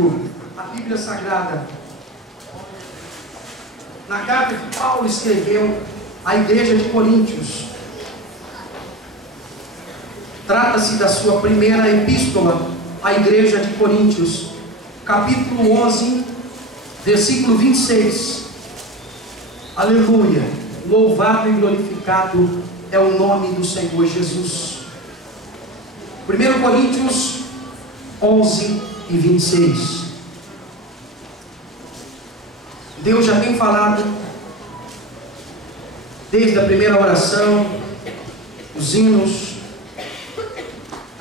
comigo a Bíblia Sagrada. Na carta que Paulo escreveu à igreja de Coríntios. Trata-se da sua primeira epístola à igreja de Coríntios, capítulo 11, versículo 26. Aleluia! Louvado e glorificado é o nome do Senhor Jesus. 1 Coríntios 11 e 26. Deus já tem falado desde a primeira oração, os hinos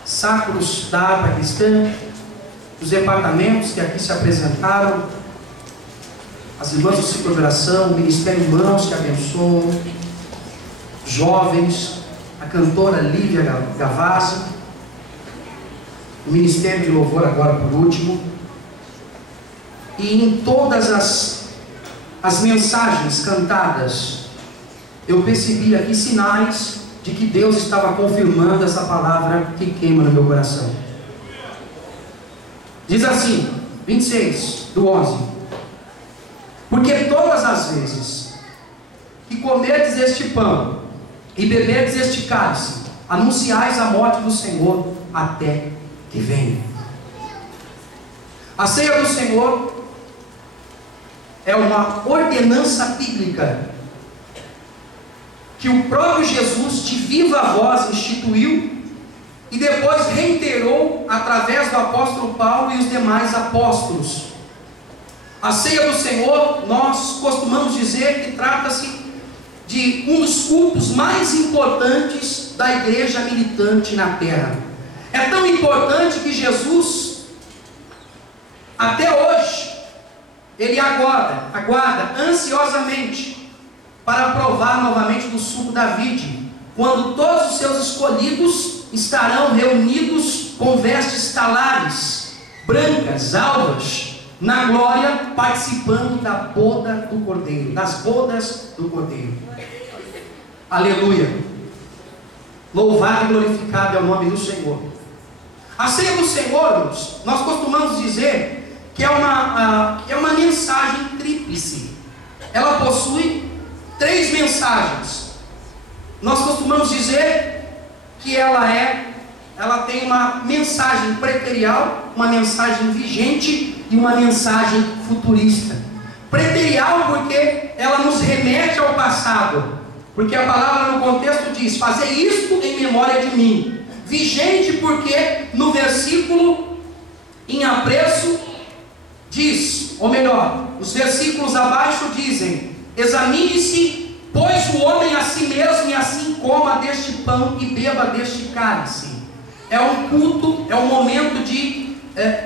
sacros da harpa cristã, os departamentos que aqui se apresentaram, as irmãs do ciclo de oração, o Ministério Irmãos que abençoam, jovens, a cantora Lívia Gavazzi, o Ministério de Louvor agora por último, e em todas as mensagens cantadas, eu percebi aqui sinais de que Deus estava confirmando essa palavra que queima no meu coração. Diz assim, 26 do 11: porque todas as vezes que comerdes este pão e beberdes este cálice, anunciais a morte do Senhor até que venha. A ceia do Senhor é uma ordenança bíblica que o próprio Jesus de viva voz instituiu e depois reiterou através do apóstolo Paulo e os demais apóstolos. A ceia do Senhor, nós costumamos dizer que trata-se de um dos cultos mais importantes da igreja militante na terra. É tão importante que Jesus, até hoje, ele aguarda ansiosamente para provar novamente do suco da vide, quando todos os seus escolhidos estarão reunidos com vestes talares, brancas, alvas, na glória, participando da boda do Cordeiro, das bodas do Cordeiro. Aleluia! Louvado e glorificado é o nome do Senhor. A ceia do Senhor, nós costumamos dizer que é uma mensagem tríplice. Ela possui 3 mensagens. Nós costumamos dizer que ela tem uma mensagem preterial, uma mensagem vigente e uma mensagem futurista. Preterial porque ela nos remete ao passado, porque a palavra no contexto diz: fazer isto em memória de mim. Vigente porque no versículo em apreço diz, ou melhor, os versículos abaixo dizem: examine-se, pois, o homem a si mesmo, e assim coma deste pão e beba deste cálice. É um culto, é um momento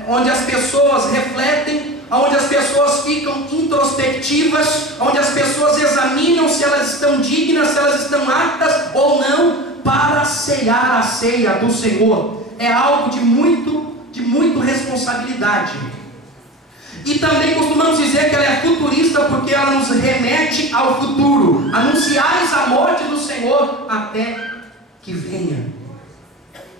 onde as pessoas refletem, onde as pessoas ficam introspectivas, onde as pessoas examinam se elas estão dignas, se elas estão aptas ou não para ceiar a ceia do Senhor. É algo de muito responsabilidade. E também costumamos dizer que ela é futurista porque ela nos remete ao futuro. Anunciais a morte do Senhor até que venha.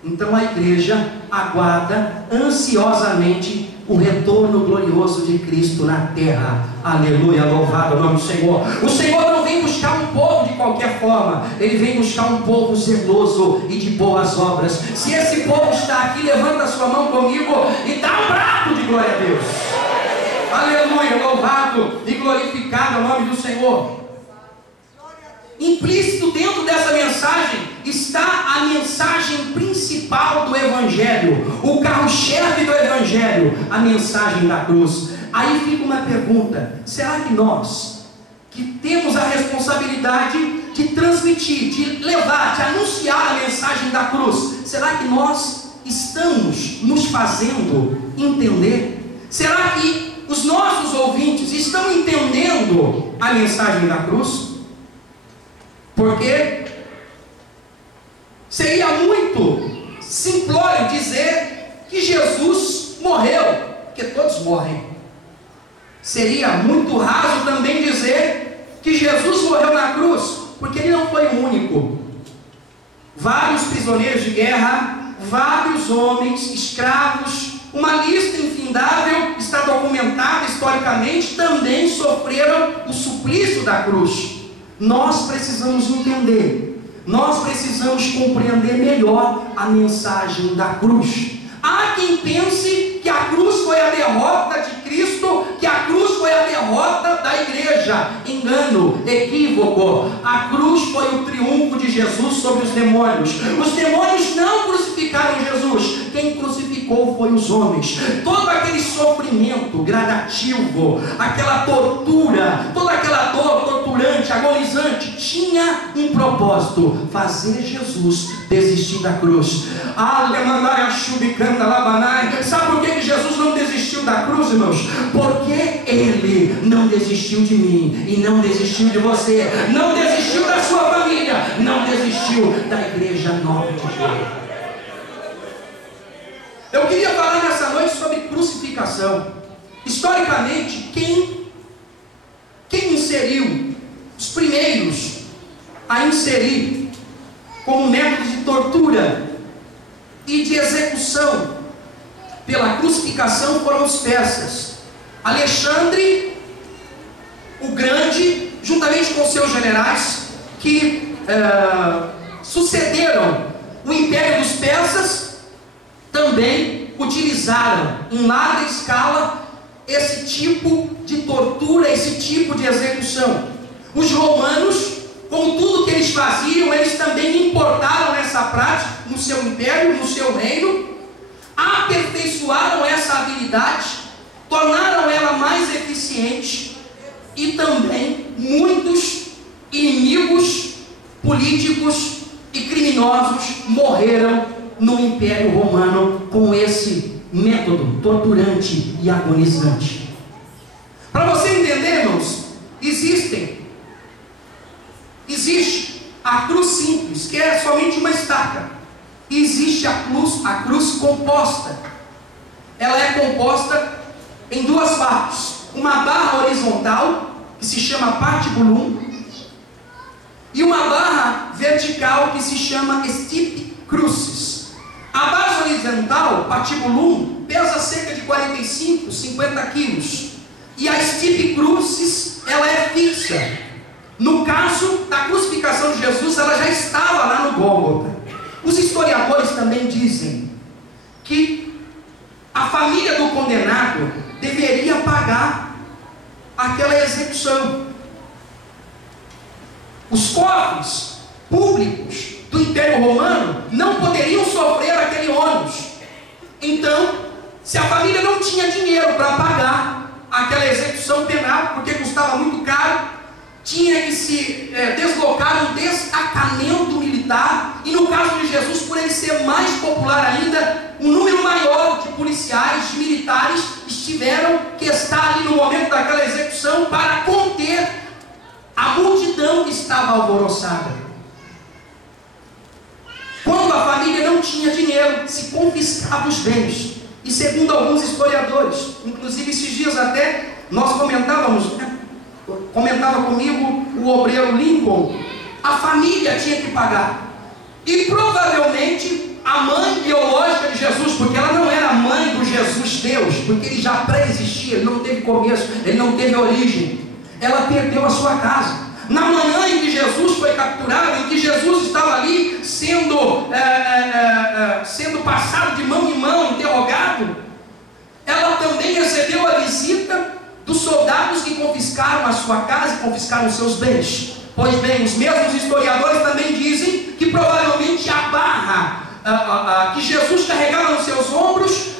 Então a igreja aguarda ansiosamente o retorno glorioso de Cristo na terra. Aleluia, louvado o nome do Senhor. O Senhor não vem buscar um povo de qualquer forma. Ele vem buscar um povo zeloso e de boas obras. Se esse povo está aqui, levanta a sua mão comigo e dá um brado de glória a Deus. Aleluia, louvado e glorificado é o nome do Senhor. Implícito dentro dessa mensagem está a mensagem principal do Evangelho, o carro-chefe do Evangelho, a mensagem da cruz. Aí fica uma pergunta: será que nós, que temos a responsabilidade de transmitir, de levar, de anunciar a mensagem da cruz, será que nós estamos nos fazendo entender? Será que os nossos ouvintes estão entendendo a mensagem da cruz? Porque seria muito simplório dizer que Jesus morreu, porque todos morrem. Seria muito raso também dizer que Jesus morreu na cruz, porque ele não foi o único. Vários prisioneiros de guerra, vários homens, escravos, uma lista infindável, está documentada historicamente, também sofreram o suplício da cruz. Nós precisamos entender, nós precisamos compreender melhor a mensagem da cruz. Há quem pense que a cruz foi a derrota de Cristo, que a cruz foi a derrota da igreja. Engano, equívoco. A cruz foi o triunfo de Jesus sobre os demônios. Os demônios não crucificaram Jesus. Quem crucificou foi os homens. Todo aquele sofrimento gradativo, aquela tortura, toda aquela dor torturante, agonizante, tinha um propósito: fazer Jesus desistir da cruz. Sabe por que Jesus não desistiu da cruz, irmãos? Porque Ele não desistiu de mim e não desistiu de você, não desistiu da sua família, não desistiu da igreja nova de Deus. Eu queria falar nessa noite sobre crucificação. Historicamente, quem inseriu os primeiros a inserir como método de tortura e de execução pela crucificação foram os persas. Alexandre o Grande, juntamente com seus generais, que sucederam o império dos persas, também utilizaram em larga escala esse tipo de tortura, esse tipo de execução. Os romanos, com tudo que eles faziam, eles também importaram essa prática no seu império, no seu reino, aperfeiçoaram essa habilidade, tornaram ela mais eficiente, e também muitos inimigos políticos e criminosos morreram no Império Romano com esse método torturante e agonizante. Para você entender, irmãos, existe a cruz simples, que é somente uma estaca. E existe a cruz composta. Ela é composta em duas partes: uma barra horizontal, que se chama patibulum, e uma barra vertical, que se chama stipe crucis. A barra horizontal, patibulum, pesa cerca de 45, 50 quilos, e a stipe crucis, ela é fixa. No caso da crucificação de Jesus, ela já estava lá no Gólgota. Os historiadores também dizem que a família do condenado deveria pagar aquela execução. Os cofres públicos do Império Romano não poderiam sofrer aquele ônus. Então, se a família não tinha dinheiro para pagar aquela execução penal, porque custava muito caro, tinha que se deslocar um destacamento militar, e no caso de Jesus, por ele ser mais popular ainda, um número maior de policiais, de militares, tiveram que estar ali no momento daquela execução para conter a multidão que estava alvoroçada. Quando a família não tinha dinheiro, se confiscava os bens. E segundo alguns historiadores, inclusive esses dias até nós comentava comigo o obreiro Lincoln, a família tinha que pagar. E provavelmente a mãe biológica de Jesus, porque ela não era mãe do Jesus Deus, porque ele já pré-existia, ele não teve começo, ele não teve origem, ela perdeu a sua casa. Na manhã em que Jesus foi capturado, em que Jesus estava ali sendo passado de mão em mão, interrogado, ela também recebeu a visita dos soldados que confiscaram a sua casa e confiscaram os seus bens. Pois bem, os mesmos historiadores também dizem que provavelmente a barra que Jesus carregava nos seus ombros,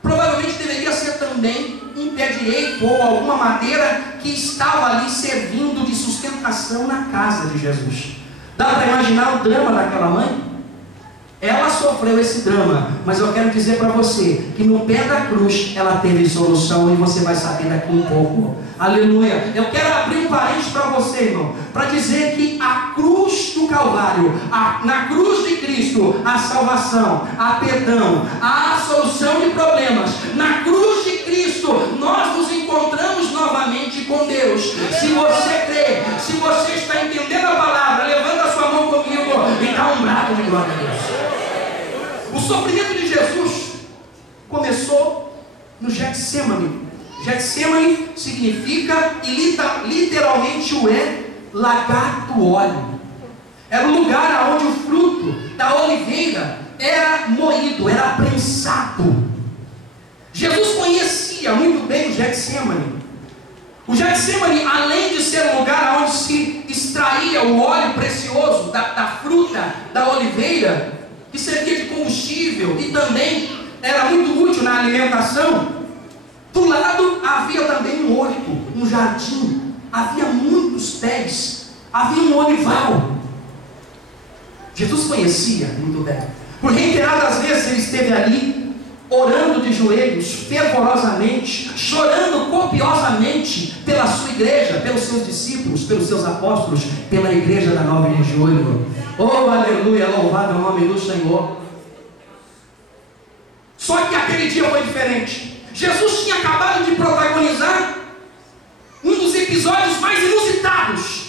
provavelmente deveria ser também um pé direito ou alguma madeira que estava ali servindo de sustentação na casa de Jesus. Dá para imaginar o drama daquela mãe? Ela sofreu esse drama, mas eu quero dizer para você que no pé da cruz ela teve solução, e você vai saber daqui um pouco. Aleluia. Eu quero abrir um parênteses para você, irmão, para dizer que a cruz do Calvário, na cruz de Cristo, a salvação, a perdão, a solução de problemas. Na cruz de Cristo nós nos encontramos novamente com Deus. Se você crê, se você está entendendo a palavra, levanta a sua mão comigo e dá um brado de glória a Deus. O sofrimento de Jesus começou no Getsemane. Getsemane significa, e literalmente lagar do óleo. Era o lugar onde o fruto da oliveira era moído, era prensado. Jesus conhecia muito bem o Getsemane. O Getsemane, além de ser um lugar onde se extraía o óleo precioso da fruta da oliveira, que servia de combustível e também era muito útil na alimentação, do lado havia também um horto, um jardim, havia muitos pés, havia um olival. Jesus conhecia muito bem. Por reiteradas vezes ele esteve ali, orando de joelhos, fervorosamente, chorando copiosamente pela sua igreja, pelos seus discípulos, pelos seus apóstolos, pela igreja da Nova de Julho. Oh, aleluia, louvado é o nome do Senhor. Só que aquele dia foi diferente. Jesus tinha acabado de protagonizar um dos episódios mais inusitados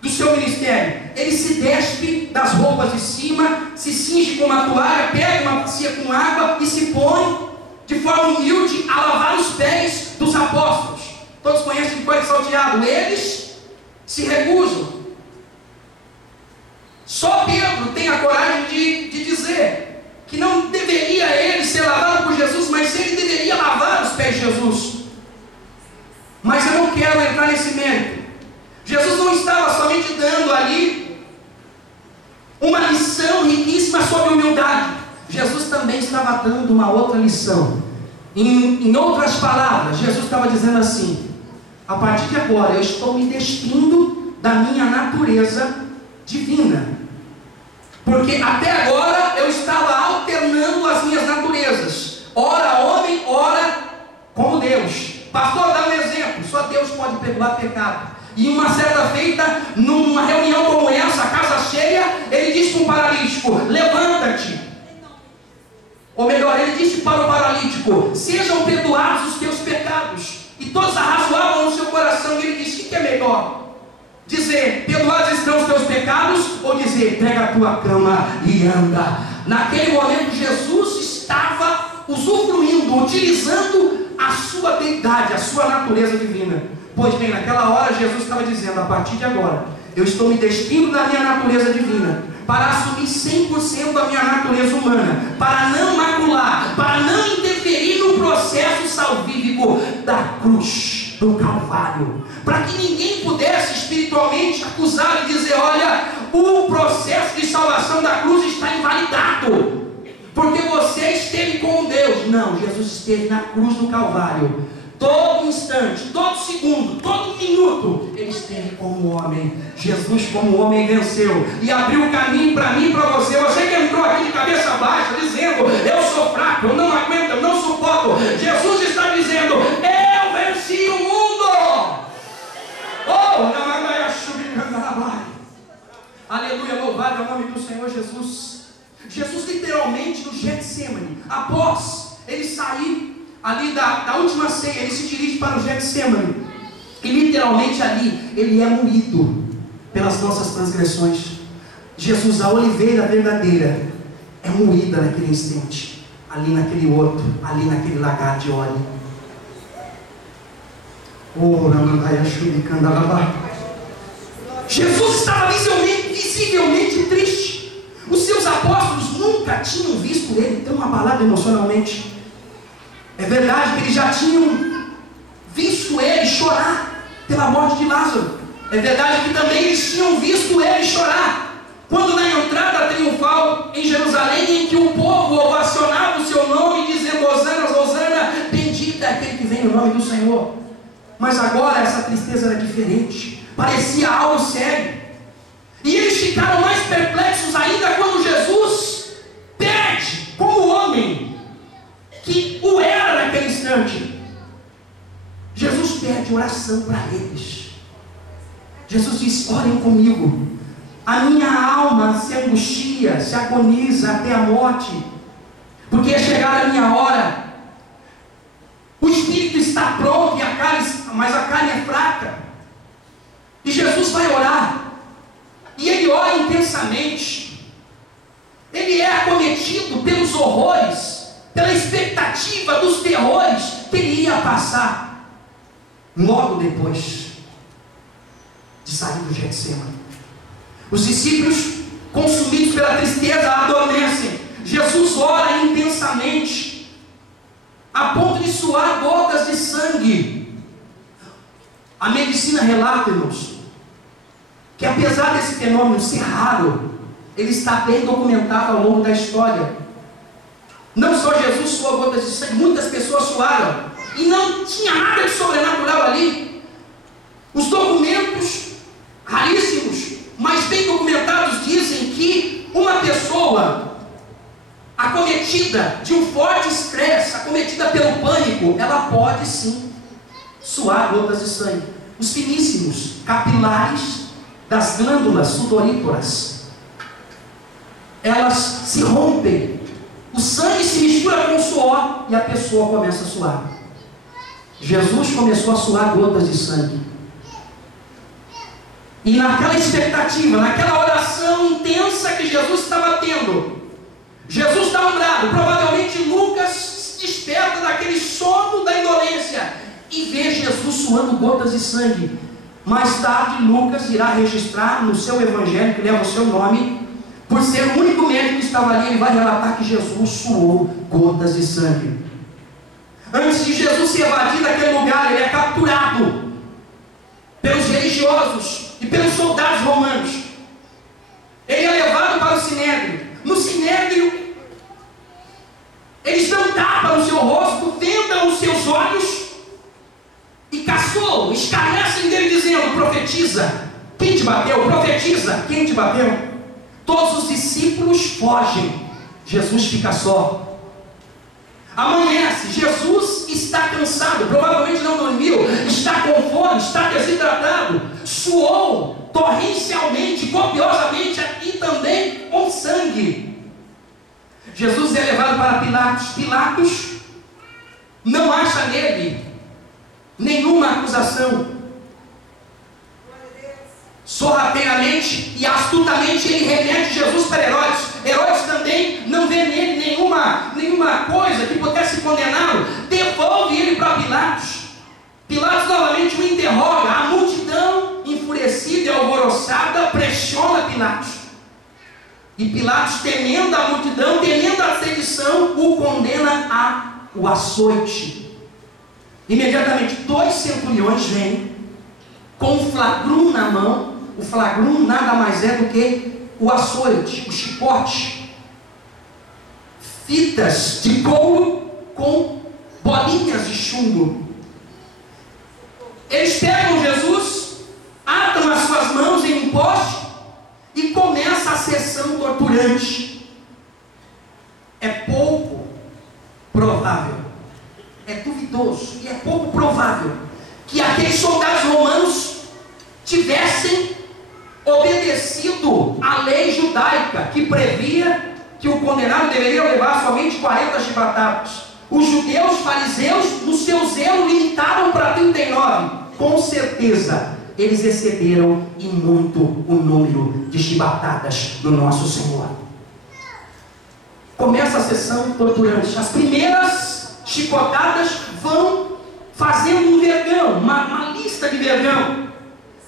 do seu ministério. Ele se despe das roupas de cima, se cinge com uma toalha, pega uma bacia com água e se põe de forma humilde a lavar os pés dos apóstolos. Todos conhecem o coelho salteado. Eles se recusam. Só Pedro tem a coragem de dizer que não deveria ele ser lavado por Jesus, mas ele deveria lavar os pés de Jesus. Mas eu não quero entrar nesse mérito. Jesus não estava somente dando ali uma lição riquíssima sobre humildade. Jesus também estava dando uma outra lição. Em outras palavras, Jesus estava dizendo assim: a partir de agora eu estou me despindo da minha natureza divina. Porque até agora eu estava alternando as minhas naturezas. Ora homem, ora como Deus. Pastor, dá um exemplo. Só Deus pode perdoar pecado. E uma certa feita, numa reunião como essa, casa cheia, ele disse para o paralítico: levanta-te. Ou melhor, ele disse para o paralítico: sejam perdoados os teus pecados. E todos arrazoavam no seu coração. E ele disse: o que é melhor? Dizer, perdoados estão os teus pecados, ou dizer, pega a tua cama e anda? Naquele momento Jesus estava usufruindo, utilizando a sua deidade, a sua natureza divina. Pois bem, naquela hora Jesus estava dizendo: a partir de agora eu estou me despindo da minha natureza divina, para assumir 100% da minha natureza humana, para não macular, para não interferir no processo salvífico da cruz, do Calvário, para que ninguém pudesse espiritualmente acusar e dizer: olha, o processo de salvação da cruz está invalidado, porque você esteve com Deus. Não, Jesus esteve na cruz do Calvário. Todo instante, todo segundo, todo minuto, ele esteve como homem. Jesus como homem venceu e abriu o caminho para mim e para você. Você que entrou aqui de cabeça baixa dizendo: eu sou fraco, eu não aguento, eu não suporto. Jesus está dizendo: eu venci o mundo. Oh, aleluia, louvado é o nome do Senhor Jesus. Jesus literalmente no Getsemane, após ele sair ali da última ceia, ele se dirige para o Getsemane, e literalmente ali ele é moído pelas nossas transgressões. Jesus, a oliveira verdadeira, é moída naquele instante, ali naquele horto, ali naquele lagar de óleo. Jesus estava visivelmente triste. Os seus apóstolos nunca tinham visto ele tão abalado emocionalmente. É verdade que eles já tinham visto ele chorar pela morte de Lázaro. É verdade que também eles tinham visto ele chorar quando na entrada triunfal em Jerusalém, em que o povo ovacionava o seu nome, dizendo: Hosana, Hosana, bendito é aquele que vem no nome do Senhor. Mas agora essa tristeza era diferente, parecia algo sério. E eles ficaram mais perplexos ainda quando Jesus pede, como homem que o era naquele instante, Jesus pede oração para eles. Jesus diz: orem comigo, a minha alma se angustia, se agoniza até a morte, porque é chegada a minha hora. O espírito está pronto, mas a carne é fraca. E Jesus vai orar, e ele ora intensamente. Ele é acometido pelos horrores pela expectativa dos terrores que ele ia passar logo depois de sair do Getsemane. Os discípulos, consumidos pela tristeza, adormecem. Jesus ora intensamente, a ponto de suar gotas de sangue. A medicina relata, irmãos, que apesar desse fenômeno ser raro, ele está bem documentado ao longo da história. Não só Jesus suou gotas de sangue, muitas pessoas suaram, e não tinha nada de sobrenatural ali. Os documentos raríssimos, mas bem documentados, dizem que uma pessoa acometida de um forte estresse, acometida pelo pânico, ela pode sim suar gotas de sangue. Os finíssimos capilares das glândulas sudoríparas, elas se rompem, o sangue se mistura com o suor e a pessoa começa a suar. Jesus começou a suar gotas de sangue. E naquela expectativa, naquela oração intensa que Jesus estava tendo, Jesus está umbrado. Provavelmente Lucas se desperta daquele sono da indolência e vê Jesus suando gotas de sangue. Mais tarde Lucas irá registrar no seu evangelho, que leva o seu nome, por ser o único médico que estava ali, ele vai relatar que Jesus suou gotas de sangue. Antes de Jesus se evadir daquele lugar, ele é capturado pelos religiosos e pelos soldados romanos. Ele é levado para o sinédrio. No sinédrio, eles dão tapa no seu rosto, vendam os seus olhos e caçoam, escarnecem dele, dizendo: profetiza. Quem te bateu? Profetiza. Quem te bateu? Todos os discípulos fogem. Jesus fica só. Amanhece, Jesus está cansado, provavelmente não dormiu, está com fome, está desidratado, suou torrencialmente, copiosamente e também com sangue. Jesus é levado para Pilatos. Pilatos não acha nele nenhuma acusação. Sorrateiramente e astutamente ele remete Jesus para Herodes. Herodes também não vê nele nenhuma coisa que pudesse condená-lo. Devolve ele para Pilatos. Pilatos novamente o interroga. A multidão, enfurecida e alvoroçada, pressiona Pilatos. E Pilatos, temendo a multidão, temendo a sedição, o condena ao açoite. Imediatamente 2 centuriões vêm com o flagrum na mão. O flagrum nada mais é do que o açoite, o chicote, fitas de couro com bolinhas de chumbo. Eles pegam Jesus, atam as suas mãos em um poste e começa a sessão torturante. É pouco provável, é duvidoso e é pouco provável que aqueles soldados romanos tivessem obedecido à lei judaica, que previa que o condenado deveria levar somente 40 chibatadas. Os judeus, fariseus, no seu zelo, limitaram para 39. Com certeza, eles excederam em muito o número de chibatadas do nosso Senhor. Começa a sessão torturante. As primeiras chicotadas vão fazendo um vergão, uma lista de vergão.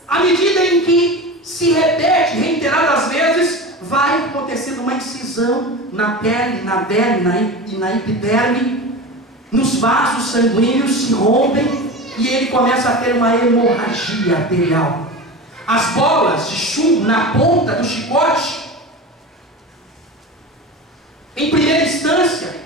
À medida em que se repete reiteradas vezes, vai acontecendo uma incisão na pele, na derme e na epiderme, nos vasos sanguíneos se rompem e ele começa a ter uma hemorragia arterial. As bolas de chumbo na ponta do chicote, em primeira instância,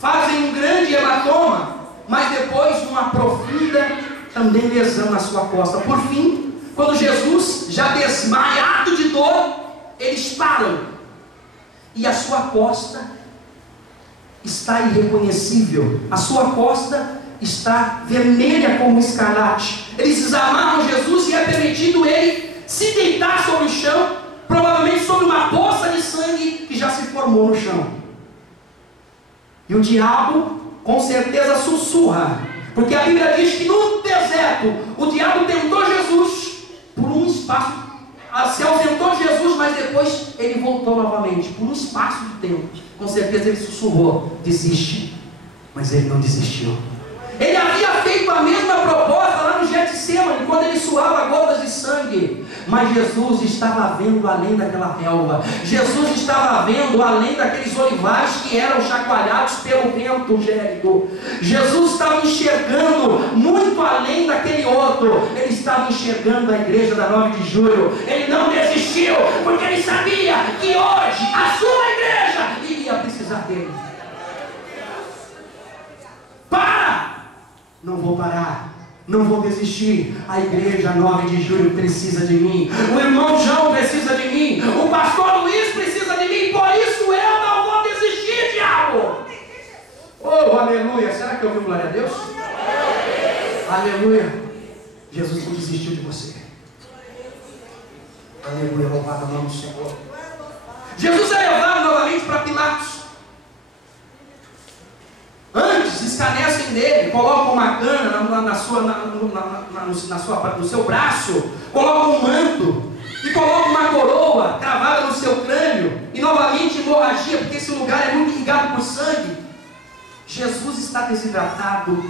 fazem um grande hematoma, mas depois uma profunda também lesão na sua costa. Por fim, quando Jesus, já desmaiado de dor, eles param e a sua costa está irreconhecível. A sua costa está vermelha como escarlate. Eles desamarram Jesus e é permitido ele se deitar sobre o chão, provavelmente sobre uma poça de sangue que já se formou no chão. E o diabo com certeza sussurra, porque a Bíblia diz que no deserto o diabo tentou Jesus por um espaço, se ausentou de Jesus, mas depois depois ele voltou novamente, por um espaço de tempo. Com certeza ele sussurrou: desiste. Mas ele não desistiu. Ele havia feito a mesma proposta lá no Getsemane, quando ele suava gotas de sangue. Mas Jesus estava vendo além daquela relva. Jesus estava vendo além daqueles olivais que eram chacoalhados pelo vento gélido. Jesus estava enxergando muito além daquele outro. Ele estava enxergando a igreja da 9 de julho. Ele não desistiu, porque ele sabia que hoje a sua igreja iria precisar dele. Para! Não vou parar, não vou desistir. A igreja 9 de julho precisa de mim, o irmão João precisa de mim, o pastor Luiz precisa de mim. Por isso eu não vou desistir, diabo. Oh, aleluia. Será que ouviu glória a Deus? Aleluia. Jesus não desistiu de você. Aleluia, louvado o nome do Senhor. Jesus é levado novamente para Pilatos. Antes escarnecem dele, colocam uma cana no seu braço, colocam um manto e colocam uma coroa cravada no seu crânio, e novamente hemorragia, porque esse lugar é muito irrigado por sangue. Jesus está desidratado,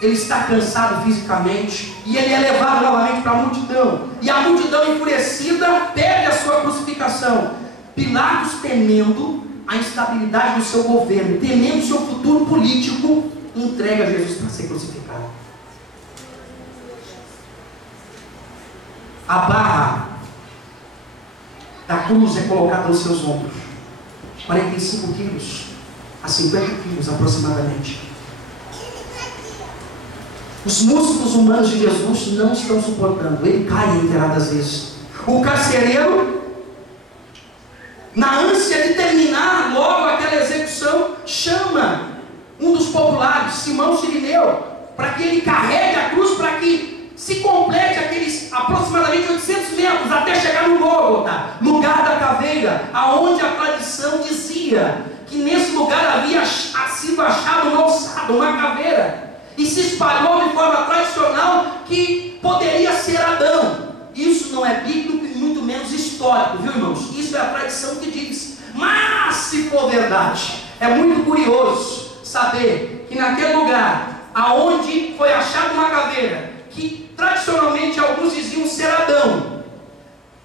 ele está cansado fisicamente, e ele é levado novamente para a multidão, e a multidão enfurecida pede a sua crucificação. Pilatos, temendo a instabilidade do seu governo, temendo o seu futuro político, entrega Jesus para ser crucificado. A barra da cruz é colocada nos seus ombros, 45 quilos a 50 quilos aproximadamente. Os músculos humanos de Jesus não estão suportando, ele cai reiteradas vezes. O carcereiro, na ânsia de terminar logo aquela execução, chama um dos populares, Simão Sirineu, para que ele carregue a cruz, para que se complete aqueles aproximadamente 800 metros até chegar no Gólgota, lugar da caveira, aonde a tradição dizia que nesse lugar havia sido achado uma ossada, uma caveira, e se espalhou de forma tradicional que poderia ser Adão. Isso não é bíblico e muito menos histórico, viu, irmãos? Isso é a tradição que diz. Mas se for verdade, é muito curioso saber que naquele lugar aonde foi achada uma caveira, que tradicionalmente alguns diziam ser Adão,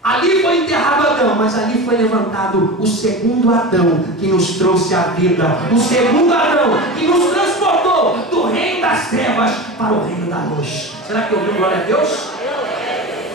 ali foi enterrado Adão, mas ali foi levantado o segundo Adão que nos trouxe a vida, o segundo Adão que nos transportou do reino das trevas para o reino da luz. Será que ouviu glória a Deus?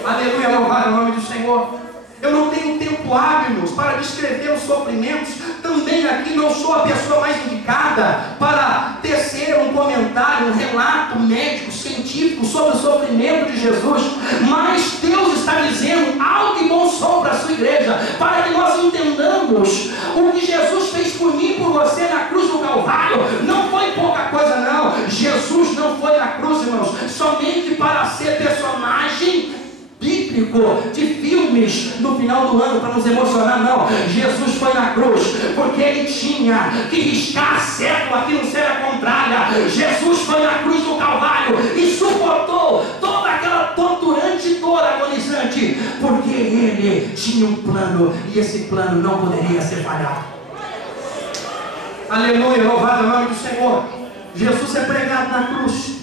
Aleluia, louvado o nome do Senhor. Eu não tenho tempo hábil, irmãos, para descrever os sofrimentos. Também aqui não sou a pessoa mais indicada para tecer um comentário, um relato médico, científico sobre o sofrimento de Jesus. Mas Deus está dizendo alto e bom som para a sua igreja, para que nós entendamos o que Jesus fez por mim e por você na cruz do Calvário. Não foi pouca coisa, não. Jesus não foi na cruz, irmãos, somente para ser personagem bíblico de filmes no final do ano para nos emocionar, não. Jesus foi na cruz porque ele tinha que riscar certo aqui no céu contrária. Jesus foi na cruz do Calvário e suportou toda aquela torturante dor agonizante, porque ele tinha um plano e esse plano não poderia ser falhado. Aleluia, louvado o nome do Senhor. Jesus é pregado na cruz.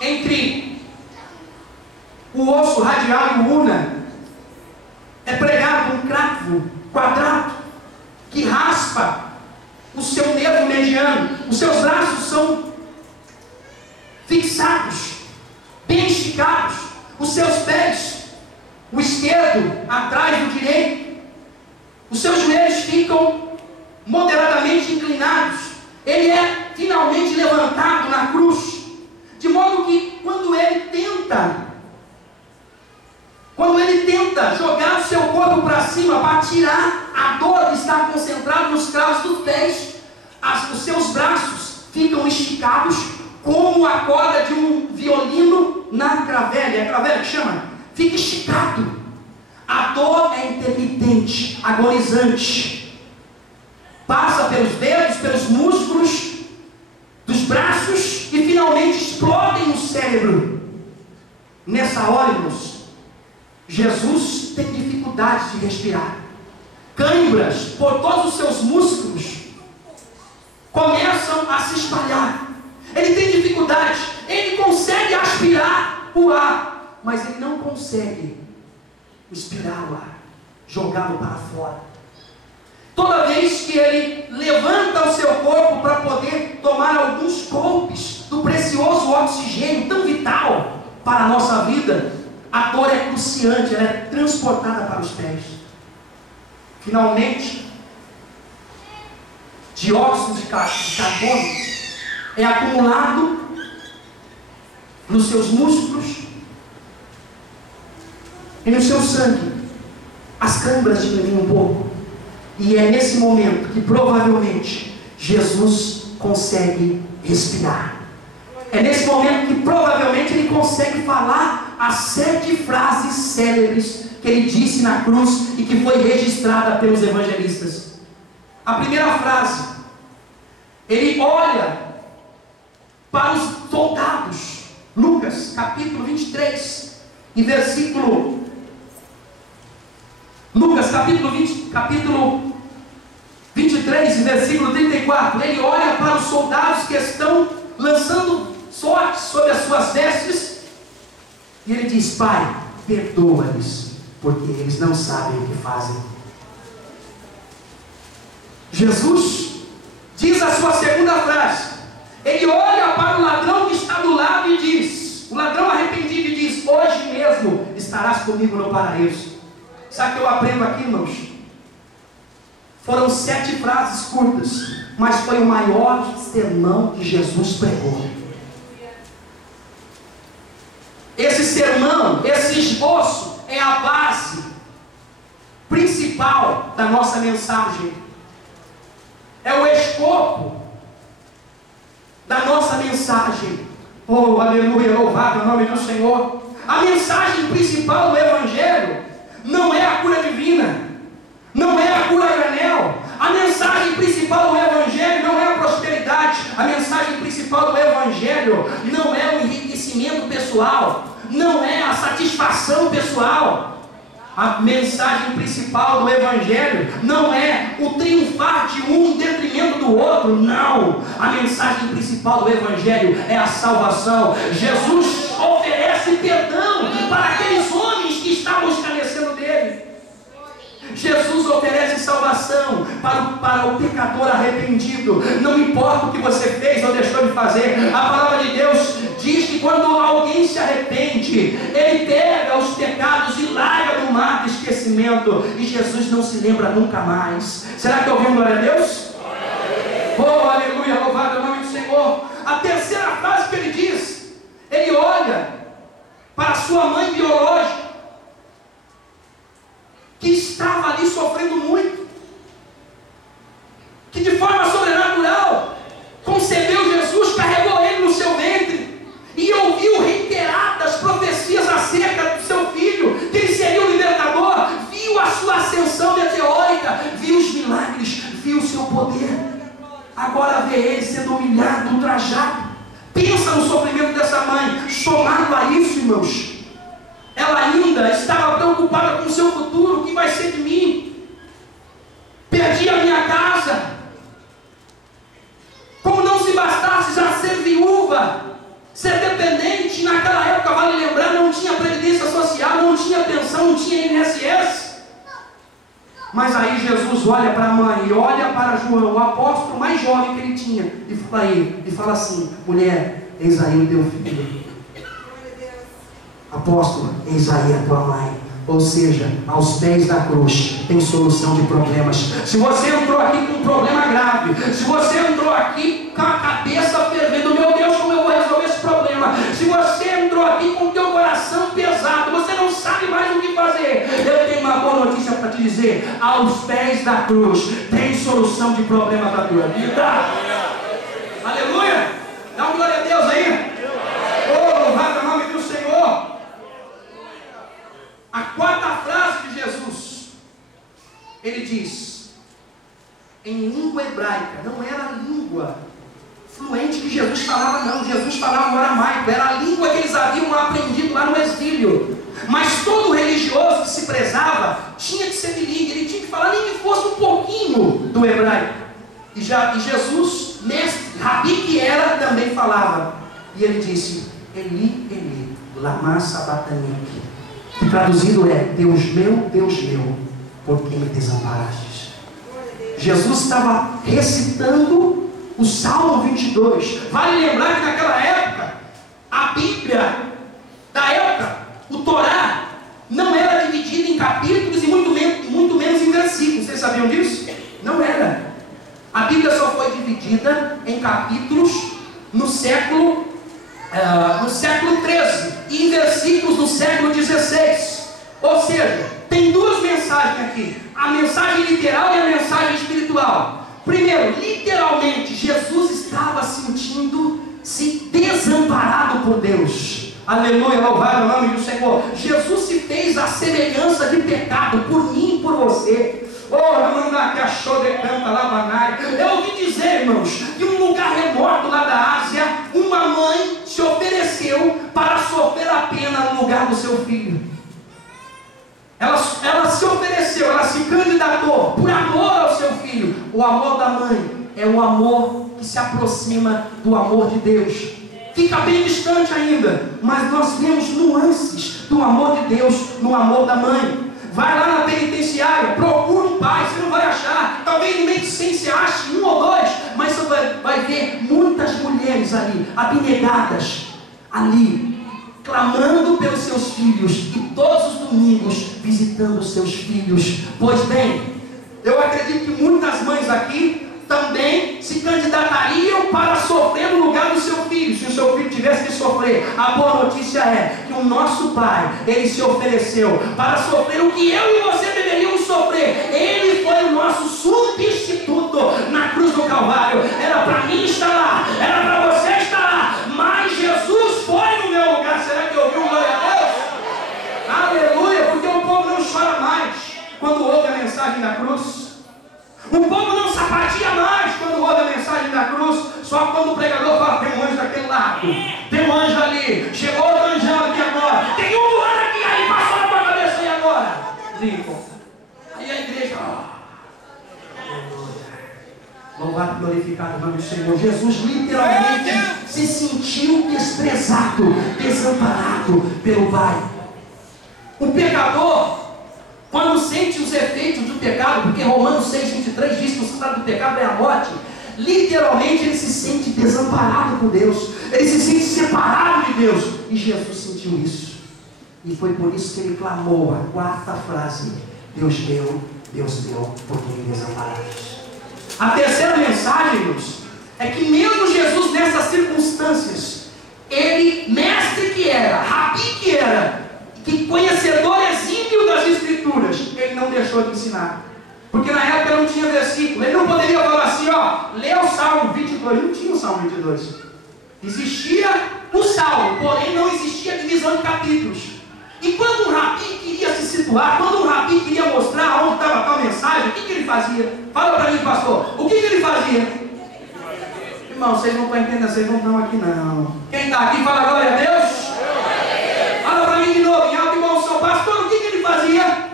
Entre o osso radial e o una é pregado um cravo quadrado que raspa o seu nervo mediano. Os seus braços são fixados, bem esticados. Os seus pés, o esquerdo atrás do direito, os seus joelhos ficam moderadamente inclinados. Ele é finalmente levantado na cruz, de modo que quando ele tenta jogar o seu corpo para cima para tirar a dor que está concentrada nos cravos dos pés, os seus braços ficam esticados como a corda de um violino na cravela. É a cravela que chama? Fica esticado. A dor é intermitente, agonizante. Passa pelos dedos, pelos músculos dos braços e finalmente explodem no cérebro. Nessa hora, irmãos, Jesus tem dificuldade de respirar. Câimbras por todos os seus músculos começam a se espalhar. Ele tem dificuldade, ele consegue aspirar o ar, mas ele não consegue expirar o ar, jogá-lo para fora. Toda vez que ele levanta o seu corpo para poder tomar alguns golpes do precioso oxigênio tão vital para a nossa vida, a dor é cruciante, ela é transportada para os pés. Finalmente, dióxido de carbono é acumulado nos seus músculos e no seu sangue. As câimbras diminuem um pouco. E é nesse momento que provavelmente Jesus consegue respirar. É nesse momento que provavelmente ele consegue falar as 7 frases célebres que ele disse na cruz e que foi registrada pelos evangelistas. A primeira frase, ele olha para os soldados. Lucas capítulo 23 e versículo Lucas capítulo 23 e versículo 34. Ele olha para os soldados que estão lançando sorte sobre as suas vestes e ele diz: Pai, perdoa-lhes, porque eles não sabem o que fazem. Jesus diz a sua segunda frase. Ele olha para o ladrão que está do lado e diz, o ladrão arrependido, e diz: hoje mesmo estarás comigo no paraíso. Sabe o que eu aprendo aqui, irmãos? Foram 7 frases curtas, mas foi o maior sermão que Jesus pregou. Esse sermão, esse esboço é a base principal da nossa mensagem. É o escopo da nossa mensagem. Oh, aleluia, louvado é o nome do Senhor. A mensagem principal do Evangelho não é a cura divina, não é a cura a granel. A mensagem principal do Evangelho não é a prosperidade. A mensagem principal do Evangelho não é o enriquecimento pessoal, não é a satisfação pessoal. A mensagem principal do Evangelho não é o triunfar de um em detrimento do outro, não. A mensagem principal do Evangelho é a salvação. Jesus oferece perdão para aqueles homens que estavam escarnecendo dele. Jesus oferece salvação para o pecador arrependido. Não importa o que você fez ou deixou de fazer, a palavra de Deus diz que quando alguém se arrepende, ele pega os pecados e larga no mar de esquecimento, e Jesus não se lembra nunca mais. Será que ouviu, glória a Deus? Oh, aleluia, louvado é o nome do Senhor. A terceira frase que ele diz, ele olha para a sua mãe biológica, que estava ali sofrendo muito, que de forma sobrenatural concebeu Jesus, carregou ele no seu ventre e ouviu reiteradas profecias acerca do seu filho, que ele seria o libertador, viu a sua ascensão meteórica, viu os milagres, viu o seu poder. Agora vê ele sendo humilhado, ultrajado. Pensa no sofrimento dessa mãe. Somado a isso, irmãos, ela ainda estava preocupada com o seu futuro. O que vai ser de mim? Perdi a minha casa. Como não se bastasse já ser viúva, ser dependente, naquela época, vale lembrar, não tinha previdência social, não tinha pensão, não tinha INSS. Mas aí Jesus olha para a mãe e olha para João, o apóstolo mais jovem que ele tinha, e fala assim: mulher, eis aí o teu filho. Apóstolo, eis aí a tua mãe. Ou seja, aos pés da cruz tem solução de problemas. Se você entrou aqui com um problema grave, se você entrou aqui com a cabeça fervendo, meu Deus, como eu vou resolver esse problema? Se você entrou aqui com o teu coração pesado, você não sabe mais o que fazer, eu tenho uma boa notícia para te dizer: aos pés da cruz tem solução de problema para a tua vida. Aleluia! Dá uma glória a Deus aí. Oh, louvado é o nome do Senhor. A quarta frase de Jesus, ele diz, em língua hebraica, não era a língua fluente que Jesus falava, não. Jesus falava no aramaico, era a língua que eles haviam aprendido lá no exílio. Mas todo religioso que se prezava tinha que ser bilíngue, ele tinha que falar nem que fosse um pouquinho do hebraico. E Jesus, mestre, rabi que era, também falava. E ele disse: Eli, Eli, lama sabachthani, que traduzido é: Deus meu, por que me desamparastes? Jesus estava recitando o Salmo 22. Vale lembrar que naquela época, a Bíblia da época, o Torá, não era dividida em capítulos e muito menos em versículos. Vocês sabiam disso? Não era. A Bíblia só foi dividida em capítulos no século 13 e em versículos no século 16. Ou seja, tem duas mensagens aqui: a mensagem literal e a mensagem espiritual. Primeiro, literalmente, Jesus estava sentindo-se desamparado por Deus. Aleluia, louvado o nome do Senhor. Jesus se fez a semelhança de pecado por mim e por você. Eu ouvi dizer, irmãos, que um lugar remoto lá da Ásia, uma mãe se ofereceu para sofrer a pena no lugar do seu filho. Ela se ofereceu, ela se candidatou por amor ao seu filho. O amor da mãe é o amor que se aproxima do amor de Deus. Fica bem distante ainda, mas nós vemos nuances do amor de Deus no amor da mãe. Vai lá na penitenciária, procura um pai, você não vai achar. Talvez no meio de 100 você ache um ou dois, mas você vai ver muitas mulheres ali, abnegadas, ali, clamando pelos seus filhos, e todos os domingos visitando os seus filhos. Pois bem, eu acredito que muitas mães aqui também se candidatariam para sofrer no lugar do seu filho, se o seu filho tivesse que sofrer. A boa notícia é que o nosso Pai, Ele se ofereceu para sofrer o que eu e você deveríamos sofrer. Ele foi o nosso substituto na cruz do Calvário. Era para mim estar lá, era para você estar lá, mas Jesus foi no meu lugar. Será que ouviu? Glória a Deus! Aleluia! Porque o povo não chora mais quando ouve a mensagem da cruz. O povo não sapatia mais quando ouve a mensagem da cruz. Só quando o pregador fala: tem um anjo daquele lado, tem um anjo ali, chegou outro anjão aqui agora, tem um voando aqui, aí passou na tua cabeça e agora? Limpo. Aí a igreja, louvado e glorificado o nome do Senhor. Jesus literalmente se sentiu desprezado, desamparado pelo Pai. O pecador, quando sente os efeitos do pecado, porque Romanos 6,23 diz que o salário do pecado é a morte, literalmente ele se sente desamparado por Deus, ele se sente separado de Deus, e Jesus sentiu isso, e foi por isso que ele clamou a quarta frase: Deus meu, por que me desamparaste? A terceira mensagem, irmãos, é que mesmo Jesus nessas circunstâncias, ele, mestre que era, rabi que era, que conhecedor exímio das Escrituras, ele não deixou de ensinar. Porque na época não tinha versículo. Ele não poderia falar assim: lê o Salmo 22. Não tinha o Salmo 22. Existia o Salmo, porém não existia divisão de capítulos. E quando um rabi queria se situar, quando um rabi queria mostrar onde estava a tal mensagem, o que ele fazia? Fala para mim, pastor, o que ele fazia? Irmão, vocês não estão entendendo, vocês não estão aqui não. Quem está aqui fala glória a Deus. Fala para mim de novo, em alto e bom som. Pastor, o que ele fazia?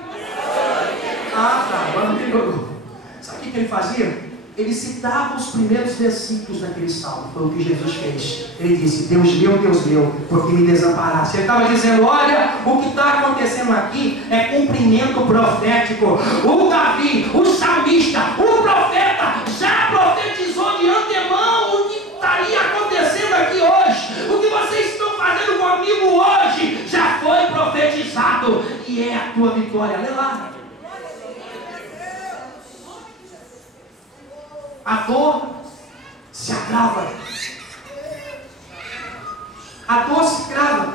Agora melhorou. Sabe o que ele fazia? Ele citava os primeiros versículos daquele salmo. Foi o que Jesus fez. Ele disse: Deus meu, por que me desamparaste? Ele estava dizendo: olha, o que está acontecendo aqui é cumprimento profético. O Davi, o salmista, o profeta já profetizou de antemão o que estaria acontecendo aqui hoje. O que vocês estão fazendo comigo hoje já foi profetizado, e é a tua vitória. Lê lá. A dor se agrava. A dor se agrava.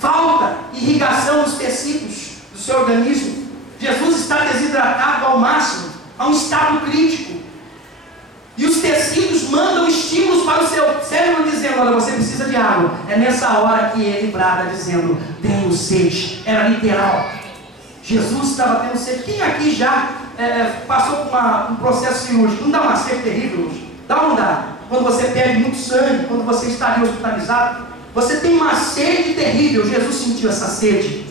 Falta irrigação nos tecidos do seu organismo. Jesus está desidratado ao máximo, a um estado crítico. E os tecidos mandam estímulos para o seu cérebro dizendo: olha, você precisa de água. É nessa hora que ele brada dizendo: tenho sede. Era literal. Jesus estava tendo sede. Quem aqui já passou por um processo cirúrgico? Não dá uma sede terrível? Dá ou não dá? quando você perde muito sangue, quando você está ali hospitalizado, você tem uma sede terrível. Jesus sentiu essa sede.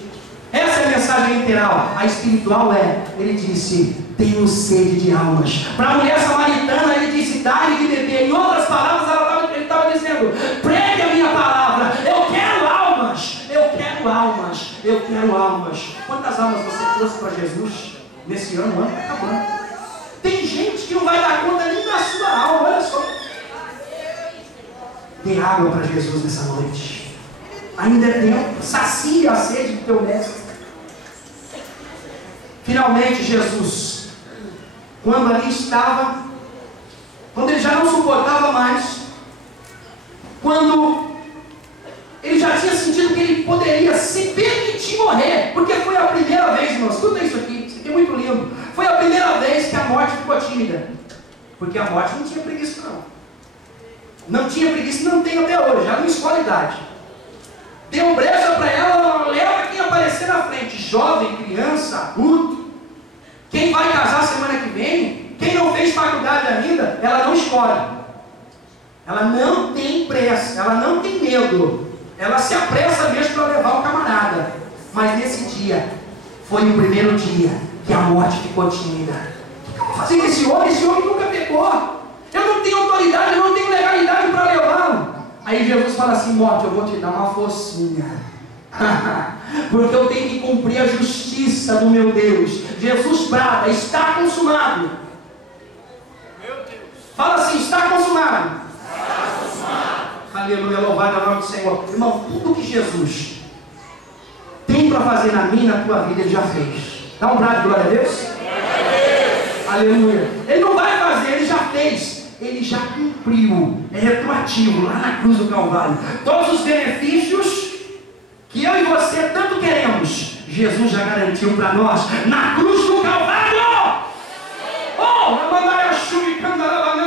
Essa é a mensagem literal. A espiritual ele disse: tenho sede de almas. Para a mulher samaritana ele disse: dá-lhe de beber. Em outras palavras, ele estava dizendo: pregue a minha palavra, eu quero almas, eu quero almas, eu quero almas. Quantas almas você trouxe para Jesus nesse ano? O ano está acabando. Tem gente que não vai dar conta nem da sua alma. Olha só, dê água para Jesus nessa noite. Ainda é tempo. Sacia a sede do teu mestre. Finalmente Jesus, quando ali estava, quando ele já não suportava mais, quando ele já tinha sentido que ele poderia se permitir morrer, porque foi a primeira vez, irmãos, escuta isso aqui é muito lindo, foi a primeira vez que a morte ficou tímida, porque a morte não tinha preguiça não tinha preguiça, não tem até hoje, já não escolhe idade, deu brecha para ela, leva quem aparecer na frente, jovem, criança, adulto, quem vai casar semana que vem, quem não fez faculdade ainda, ela não escolhe, ela não tem pressa, ela não tem medo, ela se apressa mesmo para levar o camarada. Mas nesse dia, foi o primeiro dia que a morte ficou tímida. O que eu vou fazer com esse homem? Esse homem nunca pecou, eu não tenho autoridade, eu não tenho legalidade para levá-lo. Aí Jesus fala assim: morte, eu vou te dar uma focinha, porque eu tenho que cumprir a justiça do meu Deus. Jesus brada: está consumado. Meu Deus. Fala assim: está consumado. Está consumado. Aleluia, louvado é o nome do Senhor. Irmão, tudo que Jesus tem para fazer na minha e na tua vida, Ele já fez. Dá um brado de glória a Deus. Aleluia. Ele não vai fazer, Ele já fez. Ele já cumpriu. É retroativo, lá na cruz do Calvário. Todos os benefícios que eu e você tanto queremos, Jesus já garantiu para nós na cruz do Calvário. Oh,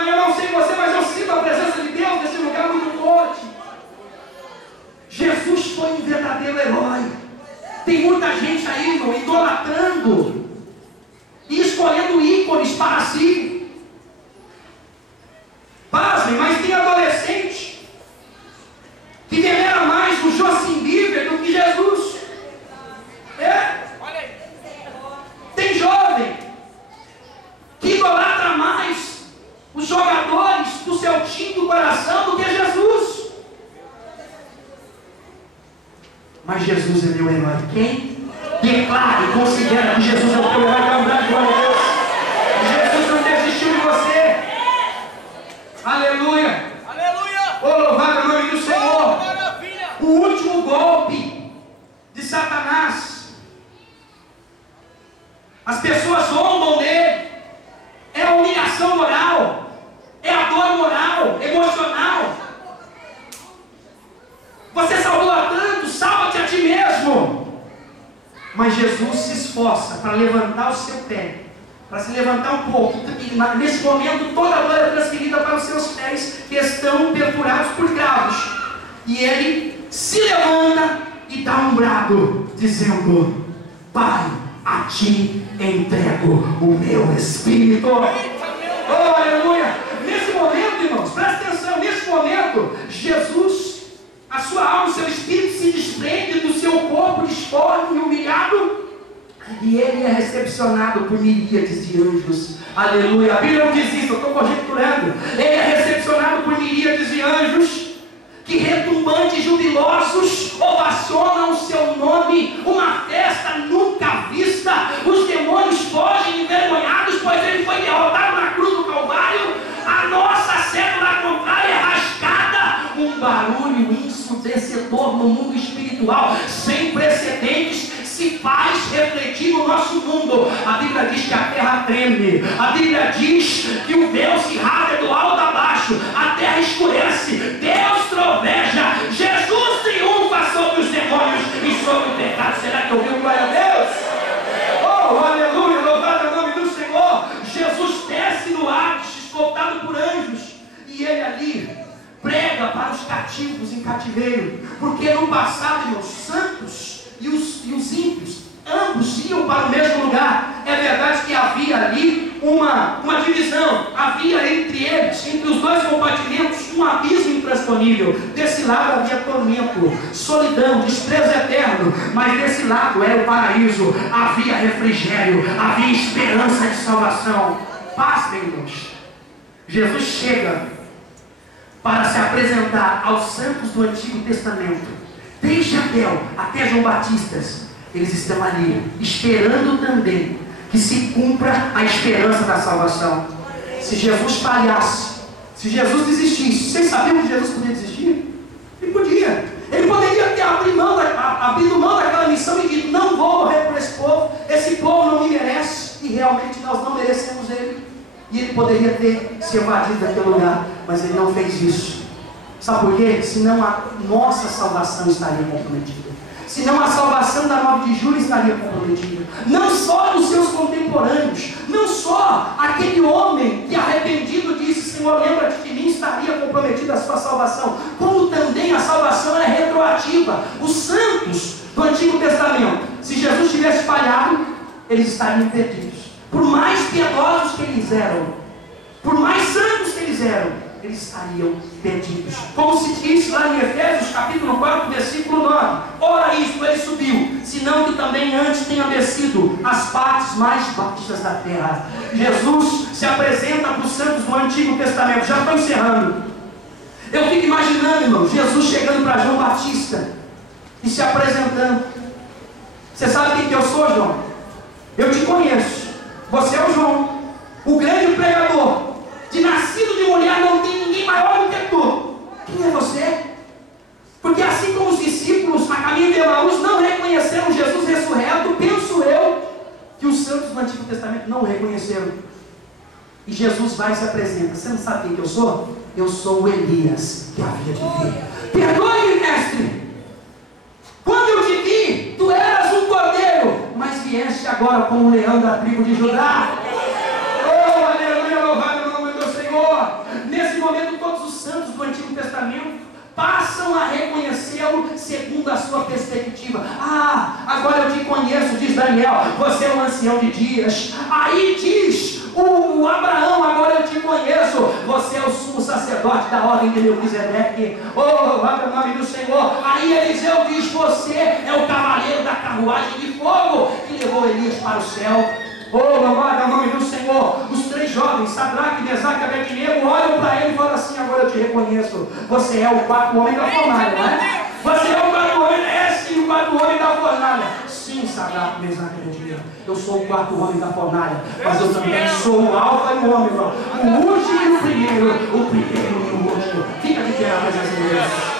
eu não sei você, mas eu sinto a presença de Deus nesse lugar muito forte. Jesus foi um verdadeiro herói. Tem muita gente aí, irmão, idolatrando e escolhendo ícones para si. Pasmem, mas tem adolescente que venera mais o Justin Bieber do que Jesus. Tem jovem que idolatra mais os jogadores do seu time do coração do que Jesus. Mas Jesus é meu herói. Quem declara e considera que Jesus é o teu herói, dá um grande glória a Deus. Jesus não desistiu de você. Aleluia. Aleluia. Oh, louvado é o nome do Senhor. Maravilha. O último golpe de Satanás. As pessoas zombam dele. É a humilhação moral. É a dor moral, emocional. Você salvou a tanto, salva-te a ti mesmo. Mas Jesus se esforça para levantar o seu pé, para se levantar um pouco. E nesse momento toda a dor é transferida para os seus pés, que estão perfurados por cravos. E ele se levanta e dá um brado, dizendo: Pai, a ti entrego o meu espírito. Oh, aleluia. Nesse momento, irmãos, presta atenção, nesse momento, Jesus, a sua alma, o seu espírito se desprende do seu corpo disforme e humilhado, e ele é recepcionado por miríades de anjos. Aleluia. A Bíblia não diz isso, eu estou conjecturando. Ele é recepcionado por miríades de anjos, que retumbantes, jubilosos, ovacionam o seu nome. Uma festa nunca vista. Os demônios fogem envergonhados, pois ele foi derrotado na cruz do Calvário. A nossa célula contrária é rasgada. Um barulho ensurdecedor no mundo espiritual, sem precedentes, se faz refletir no nosso mundo. A Bíblia diz que a terra treme. A Bíblia diz que o véu se rasga do alto a baixo. A terra escurece. Deus troveja. Jesus triunfa sobre os demônios e sobre o pecado. Será que ouviu? Glória a Deus. Oh, aleluia. Louvado é o nome do Senhor. Jesus desce no ar, escoltado por anjos. E ele ali prega para os cativos em cativeiro. Porque no passado, meus santos e os ímpios, ambos iam para o mesmo lugar. É verdade que havia ali uma divisão. Havia entre eles, entre os dois compartimentos, um abismo intransponível. Desse lado havia tormento, solidão, desprezo eterno. Mas desse lado era o paraíso. Havia refrigério, havia esperança de salvação. Paz, irmãos. Jesus chega para se apresentar aos santos do Antigo Testamento. Desde Abel até João Batista, eles estão ali, esperando também que se cumpra a esperança da salvação. Se Jesus falhasse, se Jesus desistisse, vocês sabiam que Jesus podia desistir? Ele podia. Ele poderia ter abrido mão daquela missão e dito: não vou morrer por esse povo não me merece, e realmente nós não merecemos ele. E ele poderia ter se evadido daquele lugar, mas ele não fez isso. Sabe por quê? Senão a nossa salvação estaria comprometida. Senão a salvação da 9 de julho estaria comprometida. Não só dos seus contemporâneos, não só aquele homem que arrependido disse: Senhor, lembra-te de mim, estaria comprometida a sua salvação, como também a salvação é retroativa. Os santos do Antigo Testamento, se Jesus tivesse falhado, eles estariam perdidos. Por mais piedosos que eles eram, por mais santos que eles eram, eles estariam perdidos. Como se diz lá em Efésios capítulo 4, versículo 9: ora isto, ele subiu, senão que também antes tenha descido as partes mais baixas da terra. Jesus se apresenta para os santos do Antigo Testamento. Já estou encerrando. Eu fico imaginando, irmão, Jesus chegando para João Batista e se apresentando. Você sabe quem que eu sou, João? Eu te conheço. Você é o João, o grande pregador. De nascido de mulher não tem ninguém maior do que tu. Quem é você? Porque assim como os discípulos a caminho de Emaús não reconheceram Jesus ressurreto, penso eu que os santos do Antigo Testamento não o reconheceram. E Jesus vai e se apresenta. Você não sabe quem que eu sou? Eu sou o Elias que havia de vir. Perdoe-me, mestre. Quando eu te vi, tu eras um cordeiro, mas vieste agora como um leão da tribo de Judá. Oh, aleluia, louvado é o nome do Senhor. Nesse momento, todos os santos do Antigo Testamento passam a reconhecê-lo segundo a sua perspectiva. Ah, agora eu te conheço, diz Daniel, você é um ancião de dias. Aí diz o Abraão, agora eu te conheço, você é o sumo sacerdote da ordem de Melquisedeque. Oh, louvado é o nome do Senhor. Aí Eliseu diz: você é o cavaleiro da carruagem de fogo que levou Elias para o céu. Oh, louvado é o nome do Senhor. Os três jovens, Sadraque, Mesaque e Abednego, olham para ele e falam assim: agora eu te reconheço, você é o quarto homem da fornalha, não é? Você é o quarto homem, sim, o quarto homem da fornalha. Sim, Sadraque, Mesaque e Abednego, eu sou o quarto homem da fornalha, mas eu também sou o alfa e o ômega, o último e o primeiro e o último. Fica de pé na presença de Deus.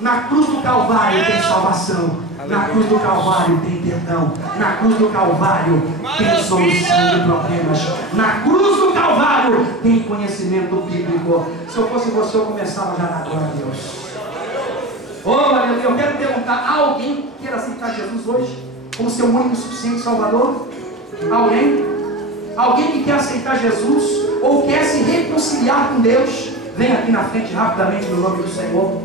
Na cruz do Calvário tem salvação. Na cruz do Calvário tem perdão. Na cruz do Calvário tem solução de problemas. Na cruz do Calvário tem conhecimento bíblico. Se eu fosse você, eu começava já na glória a Deus. Oh, aleluia. Eu quero perguntar: há alguém que queira aceitar Jesus hoje como seu único e suficiente Salvador? Alguém? Alguém que quer aceitar Jesus ou quer se reconciliar com Deus? Vem aqui na frente rapidamente no nome do Senhor.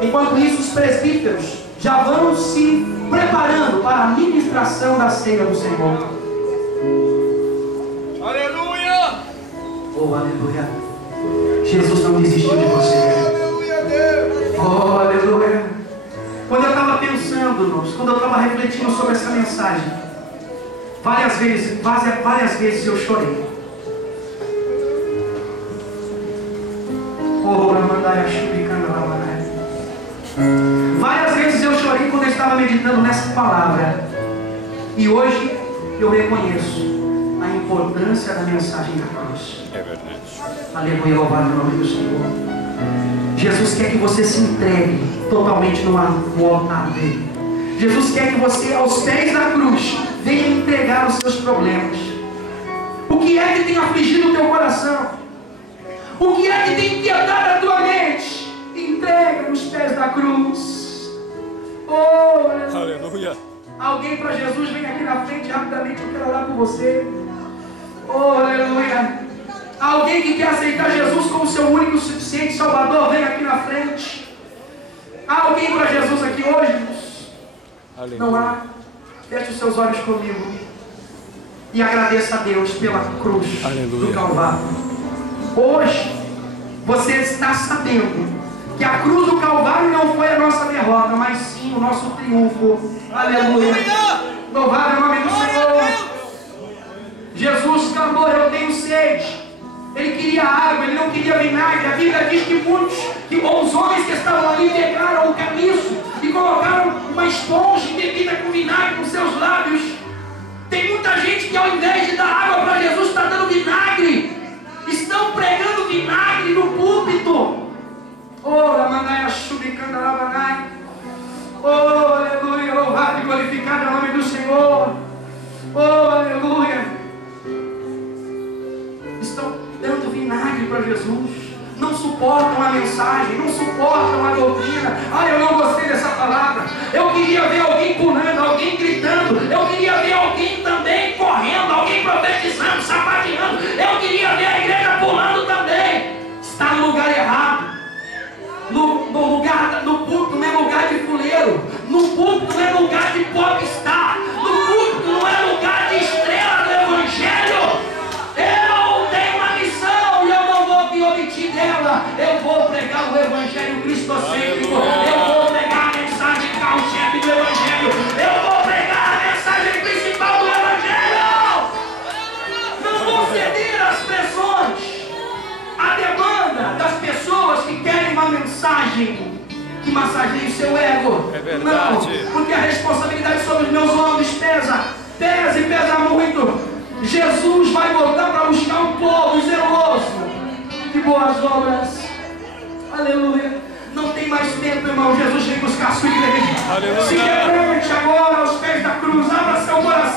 Enquanto isso, os presbíteros já vão se preparando para a ministração da ceia do Senhor. Aleluia! Oh, aleluia! Jesus não desistiu de você. Oh, aleluia! Quando eu estava pensando, irmãos, quando eu estava refletindo sobre essa mensagem, várias vezes eu chorei. Oh, Ramandaia Shurikana Ramandaia. Várias vezes eu chorei quando eu estava meditando nessa palavra. E hoje eu reconheço a importância da mensagem da cruz. É verdade. Aleluia, louvado o nome do Senhor. Jesus quer que você se entregue totalmente no altar dele. Jesus quer que você, aos pés da cruz, venha entregar os seus problemas. O que é que tem afligido o teu coração? O que é que tem inquietado a tua mente? Entrega nos pés da cruz. Oh, Aleluia. Alguém para Jesus, vem aqui na frente rapidamente, eu quero orar por você. Oh, aleluia. Alguém que quer aceitar Jesus como seu único e suficiente Salvador, vem aqui na frente. Há alguém para Jesus aqui hoje? Aleluia. Não há? Feche os seus olhos comigo. E agradeça a Deus pela cruz Aleluia. do Calvário. Hoje, você está sabendo que a cruz do Calvário não foi a nossa derrota, mas sim o nosso triunfo. Aleluia. Louvado é o nome do Senhor. Jesus clamou: eu tenho sede. Ele queria água, ele não queria vinagre. A Bíblia diz que os homens que estavam ali pegaram o caniço e colocaram uma esponja embebida com vinagre nos seus lábios. Tem muita gente que, ao invés de dar água para Jesus, está dando vinagre. Estão pregando vinagre no púlpito. Oh, Ramanai, Ashubicanda, Ramanai. Oh, aleluia, louvado e glorificado é o nome do Senhor. Oh, aleluia. Estão dando vinagre para Jesus. Não suportam a mensagem, não suportam a doutrina. Ah, eu não gostei dessa palavra. Eu queria ver alguém pulando, alguém gritando. Eu queria ver alguém também correndo, alguém profetizando, sapateando. Eu queria ver a igreja pulando também. Está no lugar errado. No púlpito não é lugar de fuleiro. No púlpito não é lugar de popstar. No púlpito não é lugar de estrela do Evangelho. Eu tenho uma missão e eu não vou me omitir dela. Eu vou pregar o Evangelho cristocêntrico. Eu vou pregar a mensagem carro-chefe do Evangelho. Eu vou pregar a mensagem principal do Evangelho. Não vou ceder às pressões, a demanda das pessoas que querem uma mensagem que massageie o seu ego. É verdade. Não, porque a responsabilidade sobre os meus ombros pesa e pesa muito. Jesus vai voltar para buscar um povo zeloso de boas obras. Aleluia. Não tem mais tempo, irmão. Jesus vem buscar a sua igreja. Aleluia. Se quebrante agora aos pés da cruz. Abra seu coração.